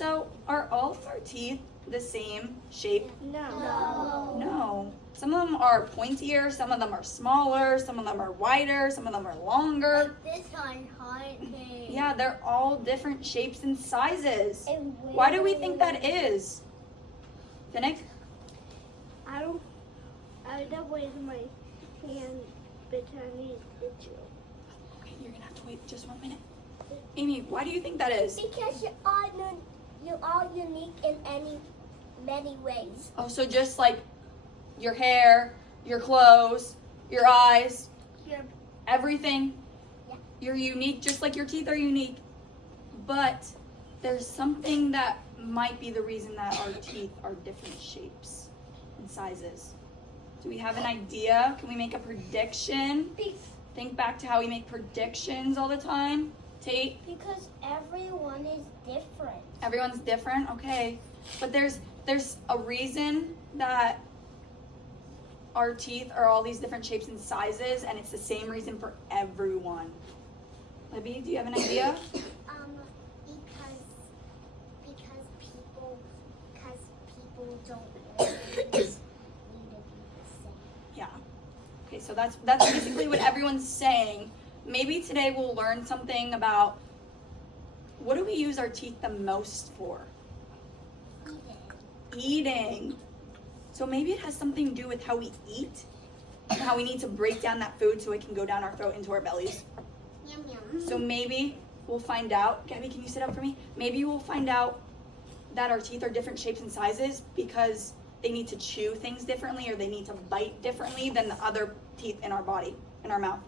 So are all of our teeth the same shape? No. Some of them are pointier, some of them are smaller, some of them are wider, some of them are longer. Like this one, honey. Yeah, they're all different shapes and sizes. Why do we think that is? Finnick? I don't wave my hand, but I need it to. Okay, you're gonna have to wait just 1 minute. Amy, why do you think that is? Because you are unique in many ways. Oh, so just like your hair, your clothes, your eyes, everything. Yeah. You're unique, just like your teeth are unique. But there's something that might be the reason that our teeth are different shapes and sizes. Do we have an idea? Can we make a prediction? Think back to how we make predictions all the time. Tate? Because everyone is different. Everyone's different? Okay. But there's a reason that our teeth are all these different shapes and sizes, and it's the same reason for everyone. Libby, do you have an idea? Because people don't always need to be the same. Yeah. Okay, so that's basically what everyone's saying. Maybe today we'll learn something about what do we use our teeth the most for? Eating. So maybe it has something to do with how we eat and how we need to break down that food so it can go down our throat into our bellies. Yum yum. So maybe we'll find out. Gabby, can you sit up for me? Maybe we'll find out that our teeth are different shapes and sizes because they need to chew things differently or they need to bite differently than the other teeth in our body, in our mouth.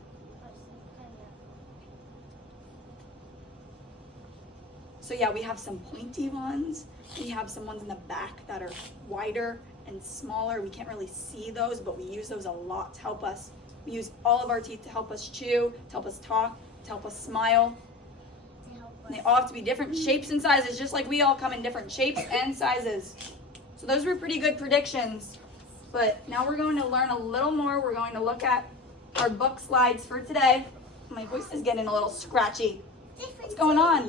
So yeah, we have some pointy ones. We have some ones in the back that are wider and smaller. We can't really see those, but we use those a lot to help us. We use all of our teeth to help us chew, to help us talk, to help us smile. And they all have to be different shapes and sizes, just like we all come in different shapes and sizes. So those were pretty good predictions. But now we're going to learn a little more. We're going to look at our book slides for today. My voice is getting a little scratchy. What's going on?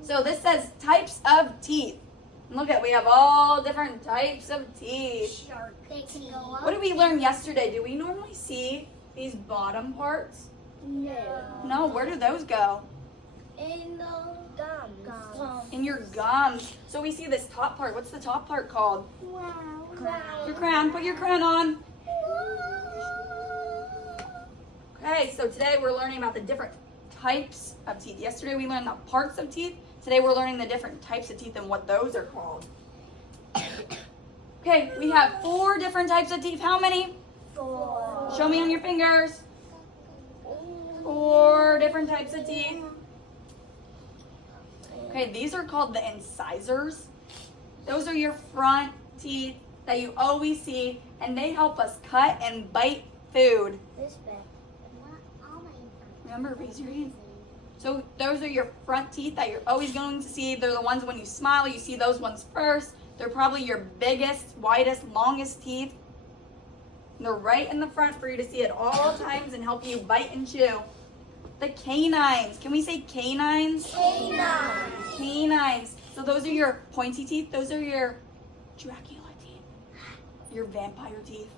So this says types of teeth. And look at, we have all different types of teeth. What did we learn yesterday? Do we normally see these bottom parts? No, where do those go? In the gums. In your gums. So we see this top part. What's the top part called? Your crown. Put your crown on. Okay, so today we're learning about the different types of teeth. Yesterday we learned the parts of teeth. Today we're learning the different types of teeth and what those are called. Okay, we have 4 different types of teeth. How many? 4. Show me on your fingers. 4 different types of teeth. Okay, these are called the incisors. Those are your front teeth that you always see, and they help us cut and bite food. This big. Remember, raise your hand. So those are your front teeth that you're always going to see. They're the ones when you smile, you see those ones first. They're probably your biggest, widest, longest teeth. And they're right in the front for you to see at all times and help you bite and chew. The canines. Can we say canines? Canine. Canines. So those are your pointy teeth. Those are your Dracula teeth. Your vampire teeth.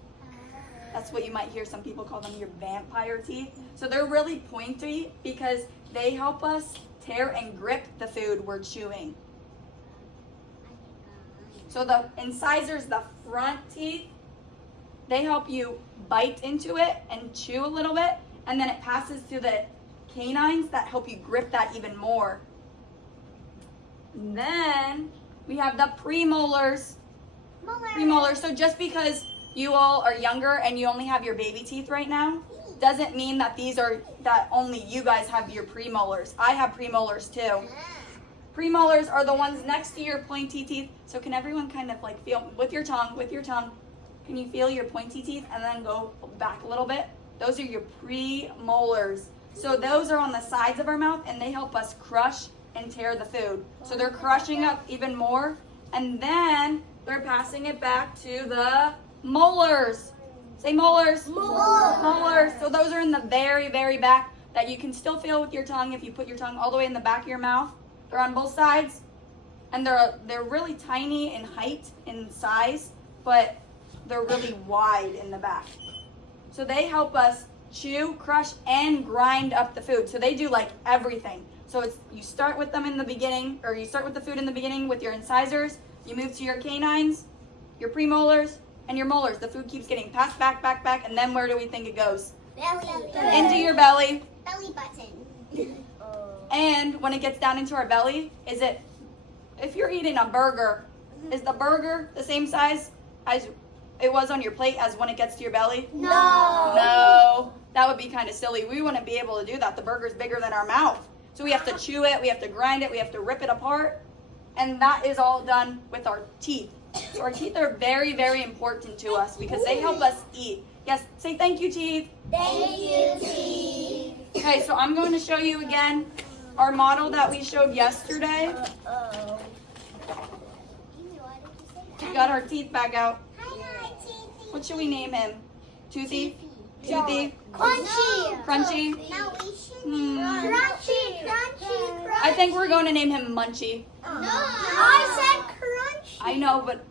That's what you might hear some people call them, your vampire teeth. So they're really pointy because they help us tear and grip the food we're chewing. So the incisors, the front teeth, they help you bite into it and chew a little bit, and then it passes to the canines that help you grip that even more. And then we have the premolars. Premolars. So just because you all are younger and you only have your baby teeth right now, doesn't mean that that only you guys have your premolars. I have premolars too. Premolars are the ones next to your pointy teeth. So can everyone kind of like feel with your tongue, can you feel your pointy teeth and then go back a little bit? Those are your premolars. So those are on the sides of our mouth and they help us crush and tear the food. So they're crushing up even more and then they're passing it back to the molars. Say molars. Molars. So those are in the very, very back that you can still feel with your tongue if you put your tongue all the way in the back of your mouth. They're on both sides, and they're really tiny in height, in size, but they're really wide in the back. So they help us chew, crush, and grind up the food. So they do like everything. So you start with them in the beginning, or you start with the food in the beginning with your incisors. You move to your canines, your premolars, and your molars. The food keeps getting passed back, and then where do we think it goes? Belly. Into your belly. Belly button. And when it gets down into our belly, if you're eating a burger, is the burger the same size as it was on your plate as when it gets to your belly? No. No. That would be kind of silly. We wouldn't be able to do that. The burger's bigger than our mouth. So we have to chew it, we have to grind it, we have to rip it apart. And that is all done with our teeth. So our teeth are very, very important to us because they help us eat. Yes, say thank you, teeth. Thank you, teeth. Okay, so I'm going to show you again our model that we showed yesterday. We got our teeth back out. What should we name him? Toothy? Toothy? Crunchy. Crunchy? Crunchy. I think we're going to name him Munchy. No. I said crunchy. I know, but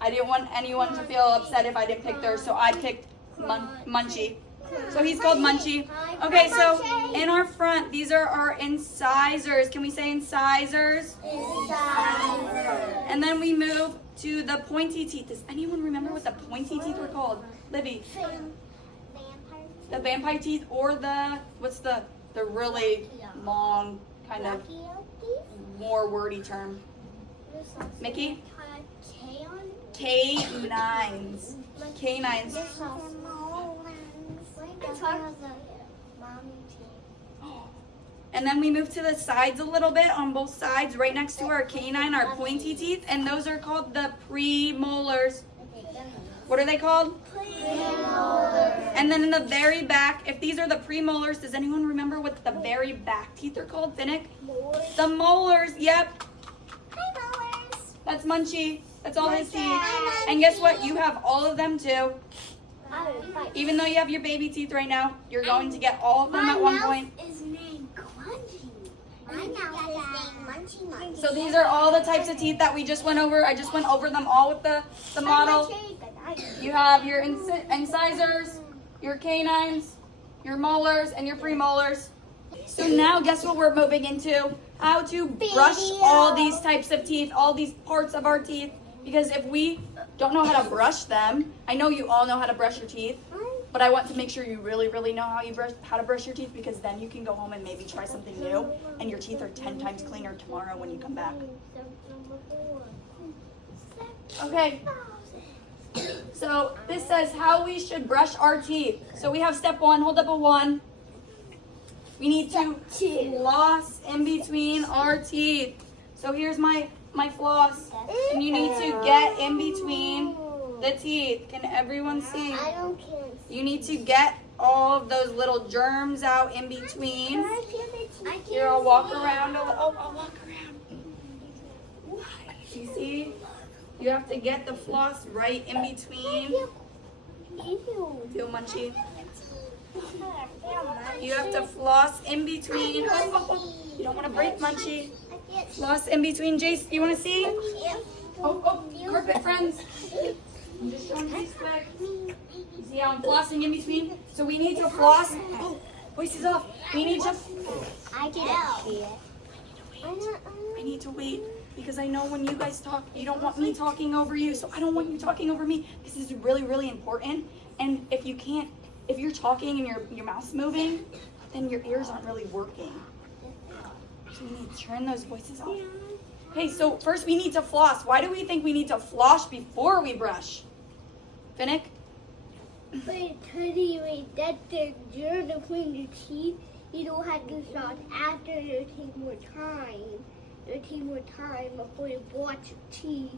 I didn't want anyone to feel upset if I didn't pick theirs, so I picked Munchy. So he's called Munchy. Okay, so in our front, these are our incisors. Can we say incisors? And then we move to the pointy teeth. Does anyone remember what the pointy teeth were called? Libby? The vampire teeth, or what's the really long, kind of more wordy term? Mickey? Canines. Canines. And then we move to the sides a little bit on both sides, right next to our canine, our pointy teeth, and those are called the premolars. What are they called? Premolars. And then in the very back, if these are the premolars, does anyone remember what the very back teeth are called, Finnick? The molars, yep. Hi, molars. That's Munchy. That's all his teeth. And guess what? You have all of them too. Even though you have your baby teeth right now, you're going to get all of them at one point. Is named Crunchy. My mouth is named Munchy. So these are all the types of teeth that we just went over. I just went over them all with the model. You have your incisors, your canines, your molars, and your premolars. So now guess what we're moving into? How to brush all these types of teeth, all these parts of our teeth. Because if we don't know how to brush them, I know you all know how to brush your teeth, but I want to make sure you really, really know how to brush your teeth, because then you can go home and maybe try something new, and your teeth are 10 times cleaner tomorrow when you come back. Okay. So this says how we should brush our teeth. So we have step 1, hold up a 1. We need to floss in between our teeth. So here's my floss, and you need to get in between the teeth. Can everyone see? I don't care. You need to get all of those little germs out in between. Here, I'll walk around. I'll walk around. You see? You have to get the floss right in between. Feel Munchy? You have to floss in between. You don't want to break Munchy. Floss in between. Jace, you want to see? Carpet friends. I'm just showing Jace quick. You see how I'm flossing in between? So we need to floss. Oh, voice is off. We need to. I get it. I need to wait because I know when you guys talk, you don't want me talking over you. So I don't want you talking over me. This is really, really important. And if you're talking and your mouth's moving, then your ears aren't really working. So we need to turn those voices off. Okay, so first we need to floss. Why do we think we need to floss before we brush? Finnick? But Teddy, that's the germ between your teeth. You don't have to floss after you take more time. You take more time before you brush your teeth.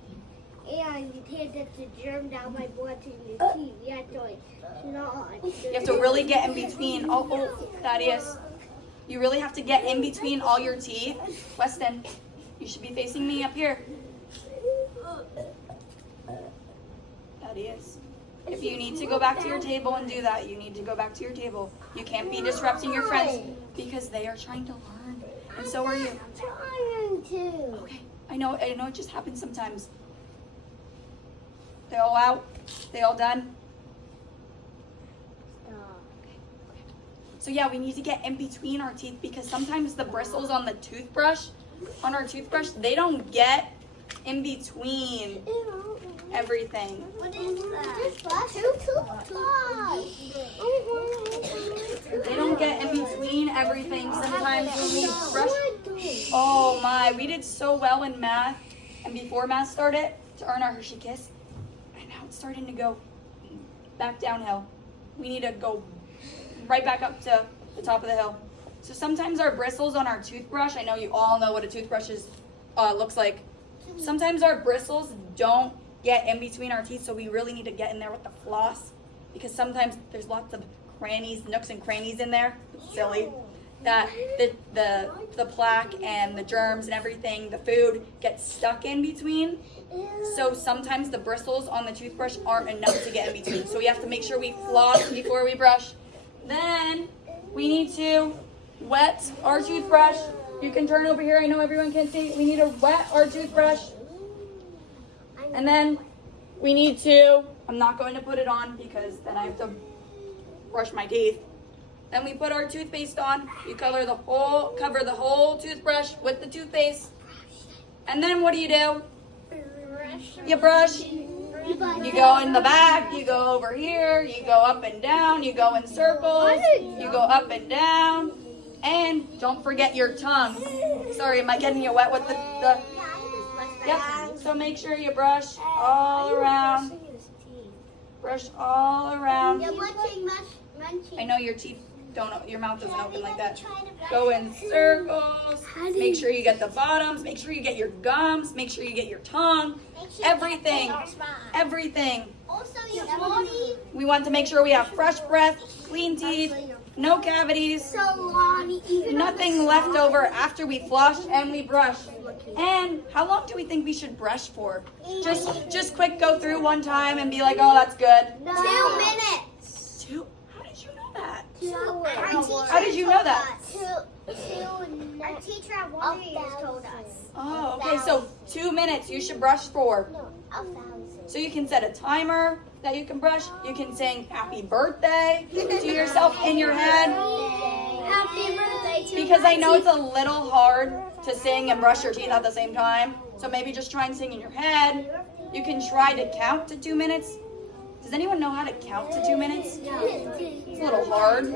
And you can't get the germ down by brushing your teeth. You have to floss. You have to really get in between. Oh, Thaddeus. You really have to get in between all your teeth. Weston, you should be facing me up here. Thaddeus. If you need to go back to your table and do that, you need to go back to your table. You can't be disrupting your friends because they are trying to learn. And so are you. I'm trying too. Okay, I know it just happens sometimes. They all out? They all done? Stop. So yeah, we need to get in between our teeth because sometimes the bristles on our toothbrush, they don't get in between everything. What is that? They don't get in between everything sometimes when we brush. Oh my, we did so well in math, and before math started to earn our Hershey Kiss, and now it's starting to go back downhill. We need to go right back up to the top of the hill. So sometimes our bristles on our toothbrush, I know you all know what a toothbrush looks like. Sometimes our bristles don't get in between our teeth, so we really need to get in there with the floss because sometimes there's lots of nooks and crannies in there. It's silly. That the plaque and the germs and everything, the food gets stuck in between. So sometimes the bristles on the toothbrush aren't enough to get in between. So we have to make sure we floss before we brush. Then we need to wet our toothbrush. You can turn over here. I know everyone can see. We need to wet our toothbrush. And then we need to, I'm not going to put it on because then I have to brush my teeth. Then we put our toothpaste on. You cover the whole toothbrush with the toothpaste. And then what do? You brush. You go in the back, you go over here, you go up and down, you go in circles, you go up and down. And don't forget your tongue. Sorry, am I getting you wet with the Yep. So make sure you brush all around. Brush all around. I know your teeth your mouth doesn't open like that. Go in circles. Make sure you get the bottoms. Make sure you get your gums. Make sure you get your tongue. Everything. Everything. Also, your body. We want to make sure we have fresh breath, clean teeth, no cavities, nothing left over after we flush and we brush. And how long do we think we should brush for? Just quick go through one time and be like, oh, that's good. 2 minutes. How did you know that? 2 hours. How did you know that? Our teacher at one year told us. Oh, okay, so 2 minutes you should brush for. No, 1,000. So you can set a timer that you can brush. You can sing happy birthday to yourself in your head. Happy birthday to Because I know it's a little hard to sing and brush your teeth at the same time. So maybe just try and sing in your head. You can try to count to 2 minutes. Does anyone know how to count to 2 minutes? It's a little hard.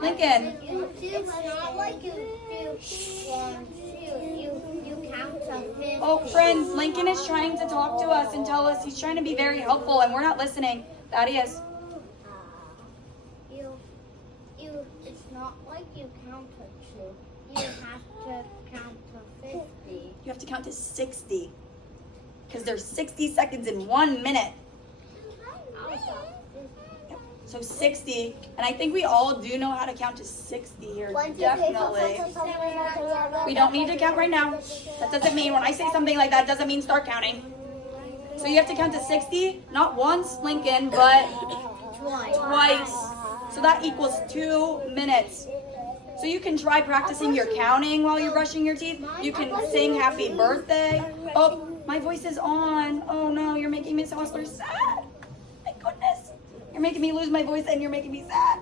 Lincoln. It's not like you count to 50. Oh, friends, Lincoln is trying to talk to us and tell us he's trying to be very helpful and we're not listening. Thaddeus. It's not like you count to 2. You have to count to 50. You have to count to 60. Because there's 60 seconds in 1 minute. So 60, and I think we all do know how to count to 60 here, definitely. We don't need to count right now. That doesn't mean, when I say something like that, doesn't mean start counting. So you have to count to 60, not once, Lincoln, but twice. So that equals 2 minutes. So you can try practicing your counting while you're brushing your teeth. You can sing happy birthday. Oh, my voice is on. Oh no, you're making Miss Hossler sad. My goodness. You're making me lose my voice and you're making me sad.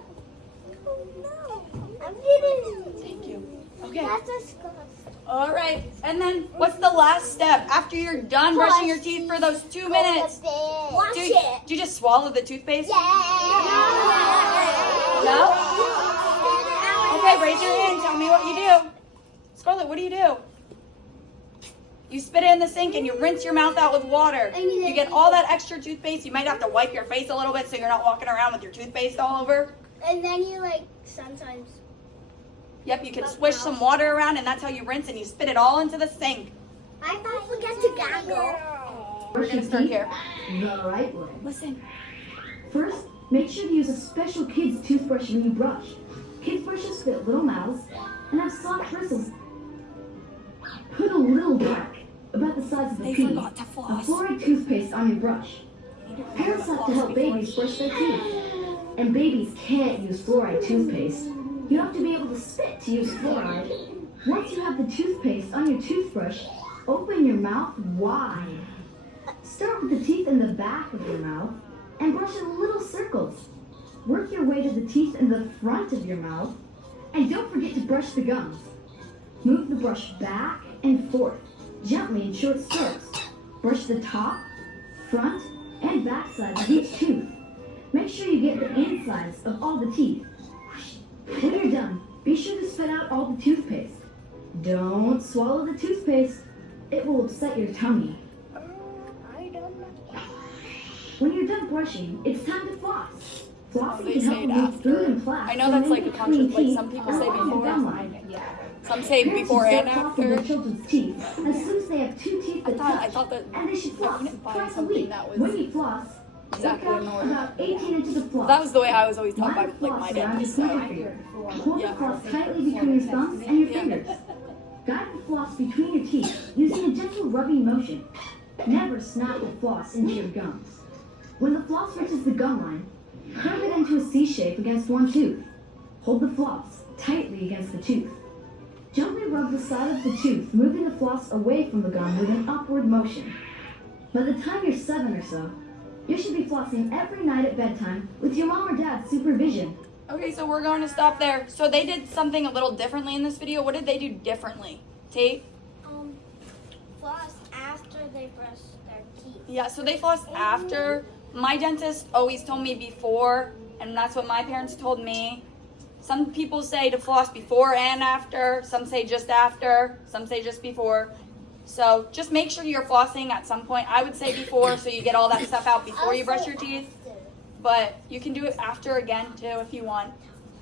Oh no, I'm getting. Thank you. Okay. That's disgusting. All right. And then what's the last step after you're done brushing your teeth for those 2 minutes? Wash Do it. you just swallow the toothpaste? Yeah. No? Okay, raise your hand. Tell me what you do. Scarlett, what do? You spit it in the sink and you rinse your mouth out with water. You get all that extra toothpaste. You might have to wipe your face a little bit so you're not walking around with your toothpaste all over. And then you sometimes. Yep, you can swish some water around and that's how you rinse and you spit it all into the sink. I don't forget to gaggle. We're going to start here. The right way. Listen. First, make sure to use a special kid's toothbrush when you brush. Kids' brushes fit little mouths and have soft bristles. Put a little dark, about the size of a They pea, forgot to of floss. fluoride toothpaste on your brush. Parents have to help babies brush their teeth. And babies can't use fluoride toothpaste. You have to be able to spit to use fluoride. Once you have the toothpaste on your toothbrush, open your mouth wide. Start with the teeth in the back of your mouth and brush in little circles. Work your way to the teeth in the front of your mouth, and don't forget to brush the gums. Move the brush back and forth, gently in short strokes. Brush the top, front, and back sides of each tooth. Make sure you get the insides of all the teeth. When you're done, be sure to spit out all the toothpaste. Don't swallow the toothpaste. It will upset your tummy. I don't know. When you're done brushing, it's time to floss. Flossing They can say help it remove food after. and plaque. I know that's like a contrast. Like some people say before. Some say Parents before should and start flossing after. their children's teeth as soon as they have 2 teeth that I touch. thought that And they should I floss couldn't find twice a something week. that was When you floss, exactly take in out order. about 18 inches of floss. That was the way I was always taught by Line like my floss around dad. your So pointer finger. Hold Yeah. the floss tightly between your thumbs and your Yeah. fingers. Guide the floss between your teeth using a gentle rubbing motion. Never snap the floss into your gums. When the floss reaches the gum line, curve it into a C shape against one tooth. Hold the floss tightly against the tooth. Gently rub the side of the tooth, moving the floss away from the gum with an upward motion. By the time you're 7 or so, you should be flossing every night at bedtime with your mom or dad's supervision. okay, so we're going to stop there. So they did something a little differently in this video. What did they do differently? Tate? Floss after they brush their teeth. Yeah, so they floss after. My dentist always told me before, and that's what my parents told me. Some people say to floss before and after. Some say just after. Some say just before. So just make sure you're flossing at some point. I would say before, so you get all that stuff out before you brush your teeth. But you can do it after again too if you want.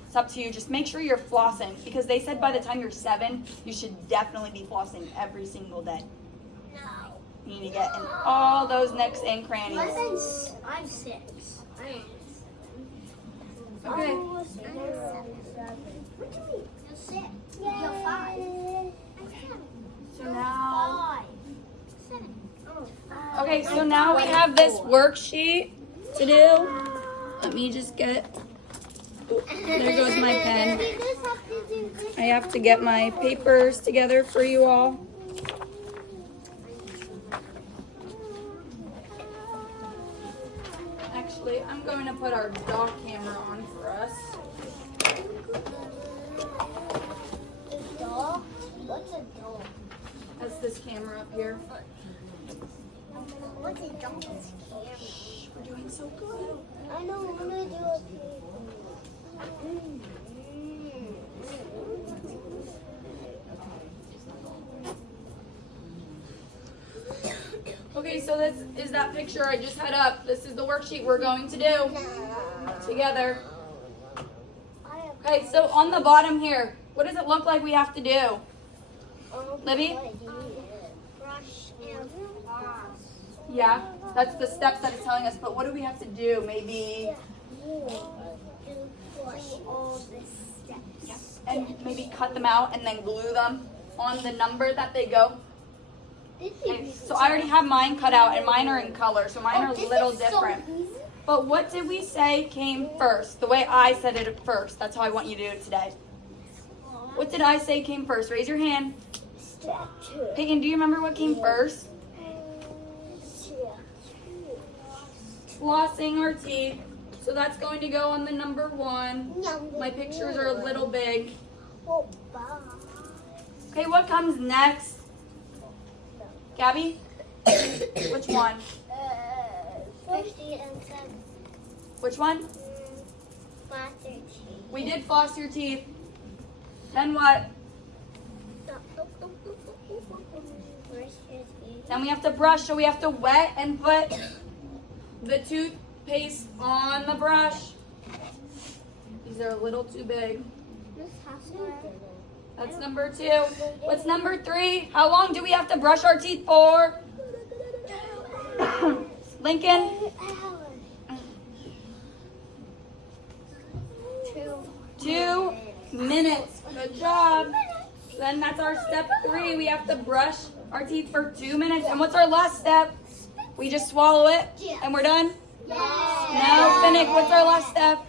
It's up to you. Just make sure you're flossing, because they said by the time you're 7, you should definitely be flossing every single day. No. You need to get in all those nooks and crannies. I'm 6. I'm Okay. What do you mean? You're 6. You're 5. So now, 7. okay, so now we have this worksheet to do. Let me just get, there goes my pen. I have to get my papers together for you all. Actually, I'm going to put our dog camera on for us. Dog? What's a dog? That's this camera up here. What's a dog's camera? We're doing so good. I know, I'm gonna do a Okay, so this is that picture I just had up. This is the worksheet we're going to do together. Okay, so on the bottom here, what does it look like we have to do? Libby? Brush and floss. Yeah, that's the steps that it's telling us, but what do we have to do? Maybe, Brush all the steps. and maybe cut them out and then glue them on the number that they go. Okay, so I already have mine cut out, and mine are in color, so mine are a little different. But what did we say came first? The way I said it at first. That's how I want you to do it today. What did I say came first? Raise your hand. Peyton, do you remember what came first? Flossing our teeth. So that's going to go on the number 1. My pictures are a little big. Okay, what comes next? Gabby? Which one? 50 and 7. Which one? Floss their teeth. We did floss your teeth. Then what? Brush your teeth. Then we have to brush, so we have to wet and put the toothpaste on the brush. These are a little too big. Miss Hossler. That's number 2. What's number 3? How long do we have to brush our teeth for? Lincoln? 2 minutes. Good job. Then that's our step 3. We have to brush our teeth for 2 minutes. And what's our last step? We just swallow it and we're done? No, Finnick, what's our last step?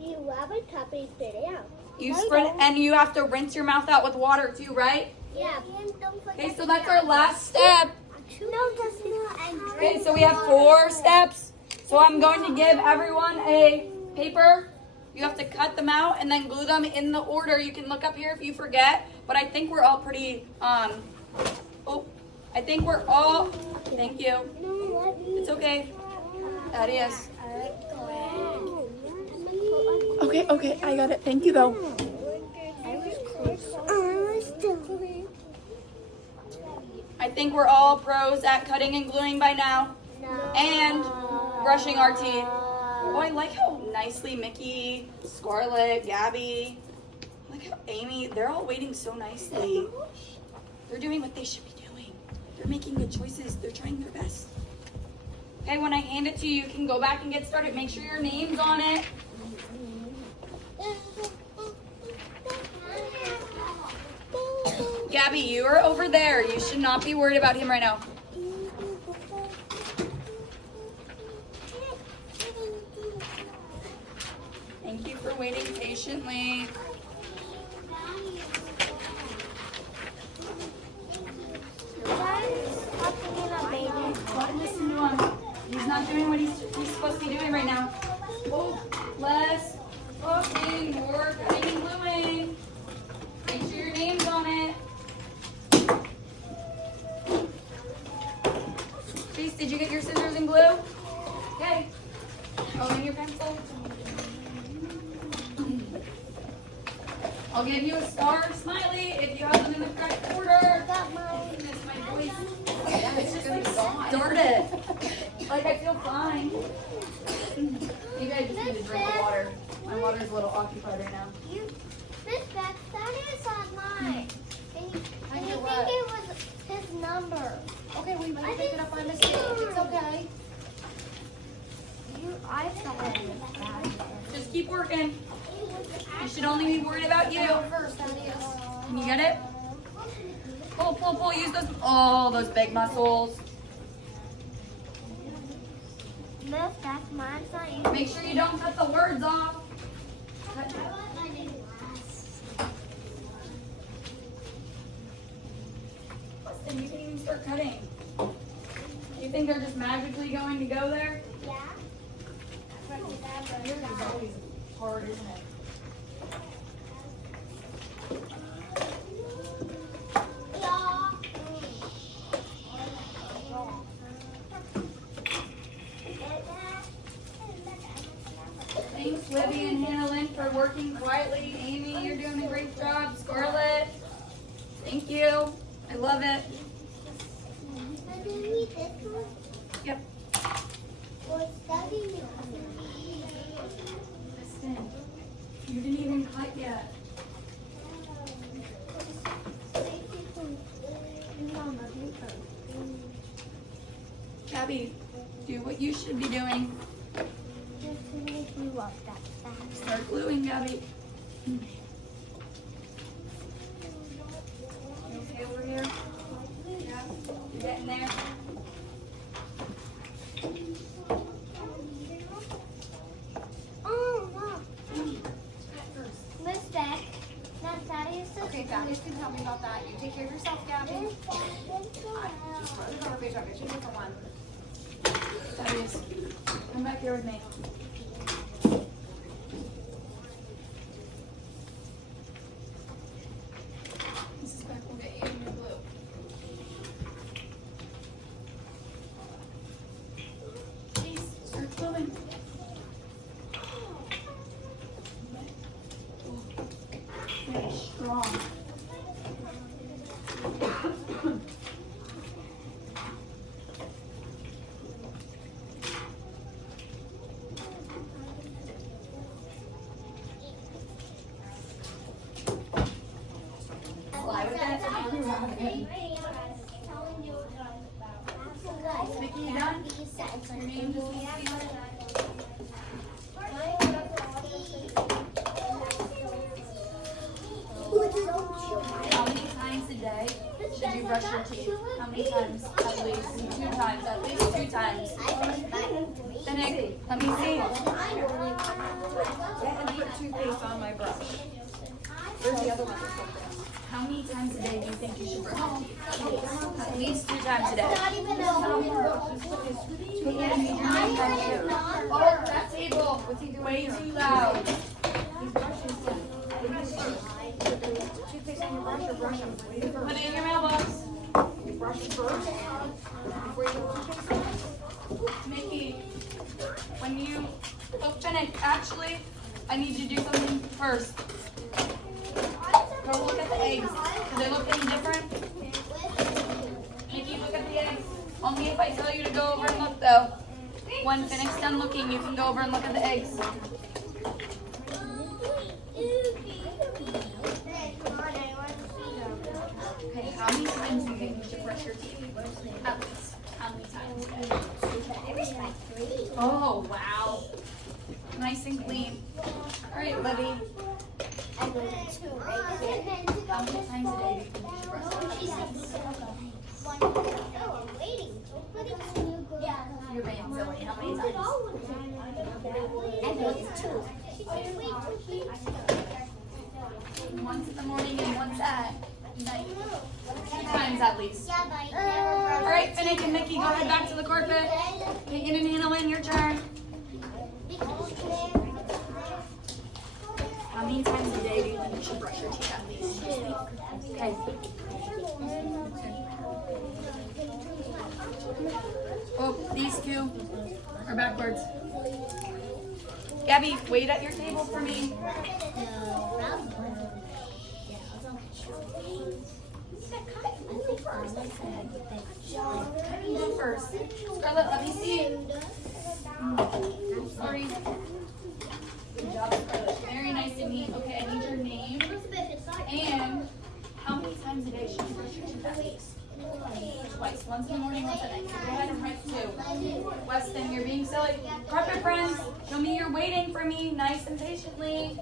You rub a top and spit it out. You spread, and you have to rinse your mouth out with water too, right? Yeah. Okay, so that's our last step. No, that's not. Okay, so we have 4 steps. So I'm going to give everyone a paper. You have to cut them out and then glue them in the order. You can look up here if you forget, but I think we're all pretty, I think we're all, thank you. It's okay. Adios. Okay, I got it. Thank you though. I think we're all pros at cutting and gluing by now. And brushing our teeth. Oh, I like how nicely Mickey, Scarlett, Gabby, I like how Amy, they're all waiting so nicely. They're doing what they should be doing. They're making good choices. They're trying their best. Okay, when I hand it to you, you can go back and get started. Make sure your name's on it. Gabby, you are over there. You should not be worried about him right now. Thank you for waiting patiently. But listen to him. He's not doing what he's supposed to be doing right now. Oh, less cooking, more cutting and gluing. Make sure your name's on it. Chase, did you get your scissors and glue? Okay. Oh, and your pencil. I'll give you a star or smiley if you have them in the correct order. Goodness, my voice. Yeah, it's just like started. Like I feel fine. Maybe I just need to drink the water. My water's a little occupied right now. That is on mine. And you think it was his number. Okay, we might pick it up by mistake. It's okay. I thought it was bad. Just keep working. You should only be worried about you. First, adios. Can you get it? Pull, pull, pull. Use those big muscles. Look, that's mine. It's not you. Make sure you don't cut the words off. Listen, you can even start cutting. You think they're just magically going to go there? Yeah. Yours is always hard, isn't it? Thanks, Libby and Hannah Lynn, for working quietly. Amy, you're doing a great job. Scarlett, thank you. I love it. Yep. Listen, you didn't even cut yet. Gabby, do what you should be doing. Start gluing, Gabby. You okay over here? Yeah, you're getting there. Okay, Thaddeus can tell me about that. You take care of yourself, Gabby. Just run the cover page up. Get you a different one. Thaddeus, come back here with me. Mrs. Beck will get you a new glue. Please, start gluing. Very strong. Fly with it. Mickey, you done? Your name just needs to be on it. How many times a day should you brush your teeth? How many times? At least 2 times. At least 2 times. Then let me see. I didn't put toothpaste on my brush. Where's the other one? How many times a day do you think you should brush your teeth? At least 2 times a day. Not even a Oh, that table. Way too loud. Toothpaste on your brush or brush them? Put it in your mailbox. You brush them first before you put toothpaste on? Mickey, when you finish, actually, I need you to do something first. Go look at the eggs. Do they look any different? Mickey, look at the eggs. Only if I tell you to go over and look, though. When Finnick's done looking, you can go over and look at the eggs. Okay, how many times do you think you should brush your teeth? At least. How many times a day? Oh, wow. Nice and clean. All right, Libby. How many times a day do you think you should brush your teeth? You're being silly. How many times? Once in the morning and once at night. 2 times at least. All right, Finnick and Mickey, go ahead back to the carpet. Megan and Annalyn, your turn. How many times a day do you think you should brush your teeth at least? Okay. Oh, these 2 are backwards. Gabby, wait at your table for me. You first. Scarlett, let me see. Sorry. Good job, Scarlett. Very nice and neat. Okay, I need your name. And how many times a day should you brush your teeth at least? Twice. Once in the morning, once at night. So go ahead and write 2. Weston, you're being silly. Carpet friends, show me you're waiting for me nice and patiently.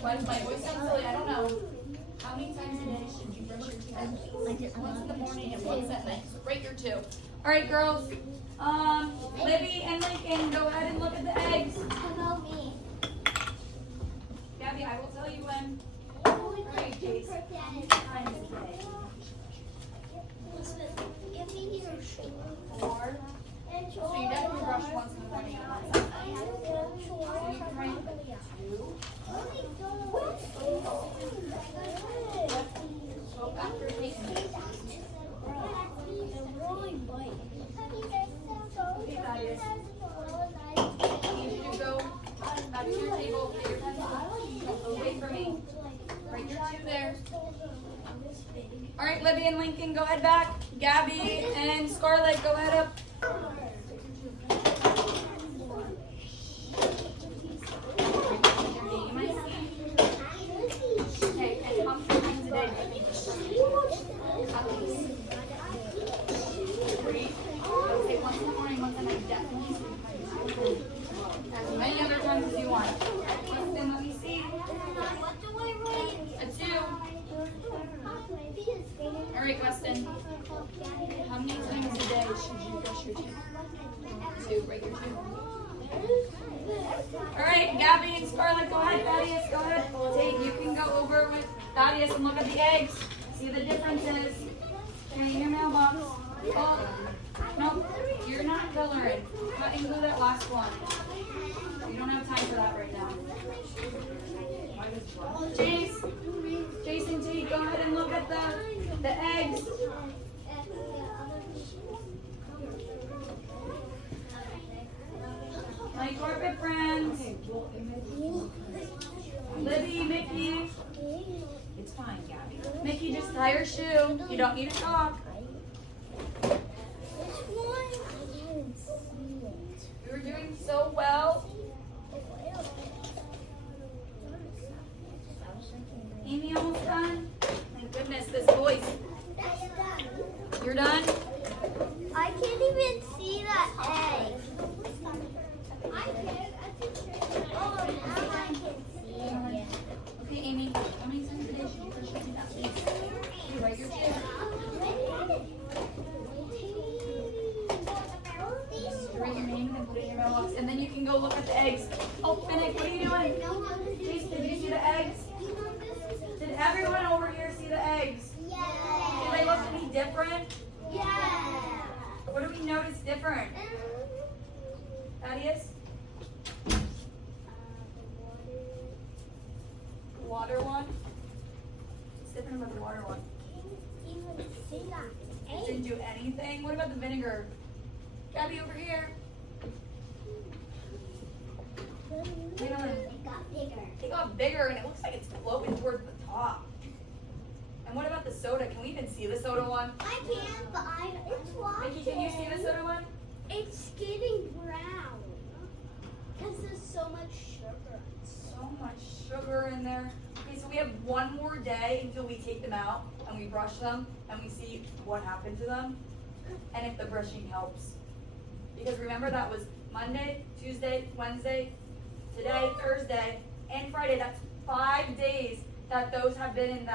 Why does my voice sound silly? I don't know. How many times a day should you brush your teeth at least? Once in the morning and once at night. So write your 2. All right, girls. Libby and Lincoln, go ahead and look at the eggs. Gabby, I will tell you when. All right, Jace. How many times a day? 4. So you definitely brush once in the morning and once at night. So you can write 2. Go after taking it. Okay, Thaddeus. I need you to go back to your table, get your pencil. Wait for me. Write your 2 there. All right, Libby and Lincoln, go ahead back. Gabby and Scarlett, go ahead up. Okay, and how many times a day do you think you should brush your teeth? At least 3. Okay, once in the morning, once at night, definitely 3 times. As many other times as you want. Weston, let me see. A 2. All right, Weston. How many times a day should you brush your teeth? 2. Write your 2. All right, Gabby and Scarlett, go ahead. Thaddeus, go ahead. You can go over with Thaddeus and look at the eggs. See the differences. Okay, in your mailbox. Oh, no, you're not coloring. Cut and glue that last one. You don't have time for that right now. Jason T, go ahead and look at the eggs. My carpet friends. Libby, Mickey. It's fine, Gabby. Mickey, just tie your shoe. You don't need to talk. You were doing so well. Amy almost done? Thank goodness, this voice. You're done? I can't even see that egg. I can. Oh, now I can see it. Okay, Amy, how many times a day should you brush your teeth at least? You write your 2. Write your name and then put it in your mailbox. And then you can go look at the eggs. Oh, Finnick, what are you doing? different? Yeah. What do we notice different? Thaddeus? The water one? What's different about the water one? Even see that. It didn't do anything. What about the vinegar? Gabby, over here. Lean on. It got bigger. It got bigger and it looks like it's floating towards the top. And what about the soda? Can we even see the soda one? I can't, but it's watching. Mickey, can you see the soda one? It's getting brown. Because there's so much sugar. So much sugar in there. Okay, so we have one more day until we take them out and we brush them and we see what happened to them and if the brushing helps. Because remember that was Monday, Tuesday, Wednesday, today, Thursday, and Friday. That's 5 days that those have been in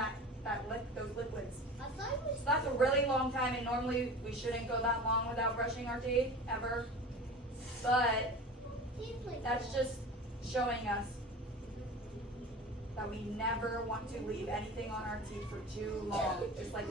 those liquids. I thought it was. So that's a really long time, and normally we shouldn't go that long without brushing our teeth, ever. But that's just showing us that we never want to leave anything on our teeth for too long. Just like